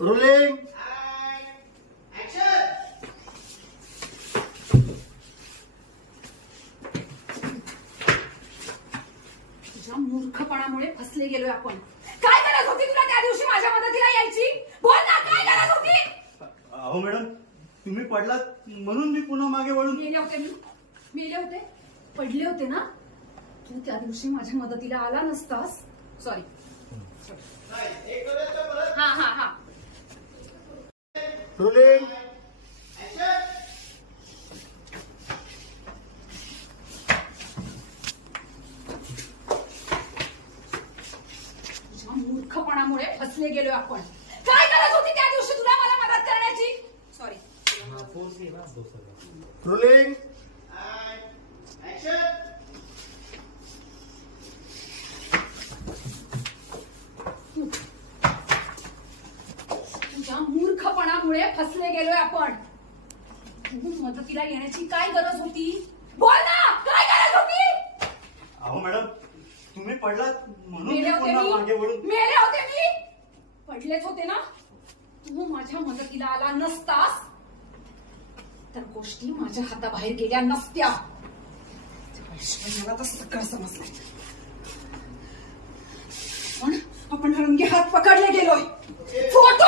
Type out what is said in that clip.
Rolling तुझ्या मूर्खपणामुळे फसले गेलोय आपण. काय गरज होती तुला त्या दिवशी माझ्या मदतीला यायची? बोल ना, काय गरज होती? अहो मॅडम, तुम्ही पडलात म्हणून मी पुन्हा मागे वळून मेले होते, पडले होते ना. तू त्या दिवशी माझ्या मदतीला आला नसतास. सॉरी. हा. रोलिंग तुझ्या मूर्खपणामुळे फसले गेलोय आपण. काय गरज होती त्या दिवशी तुला मला मदत करण्याची? सॉरी. रोलिंग तुझ्या मूर्खपणामुळे फसले गेलोय आपण. तू मदतीला येण्याची काय गरज होती? बोल ना, काय गरज होती? अहो मॅडम, तुम्ही पडलात म्हणून मेले मी पुन्हा मागे वळून होते मी. पडलेच होते ना. तू माझ्या मदतीला आला नसतास तर गोष्टी माझ्या हाताबाहेर गेल्या नसत्या. मला तर सगळं समजलंय. पण आपण रंगे हात पकडले गेलोय. फोटो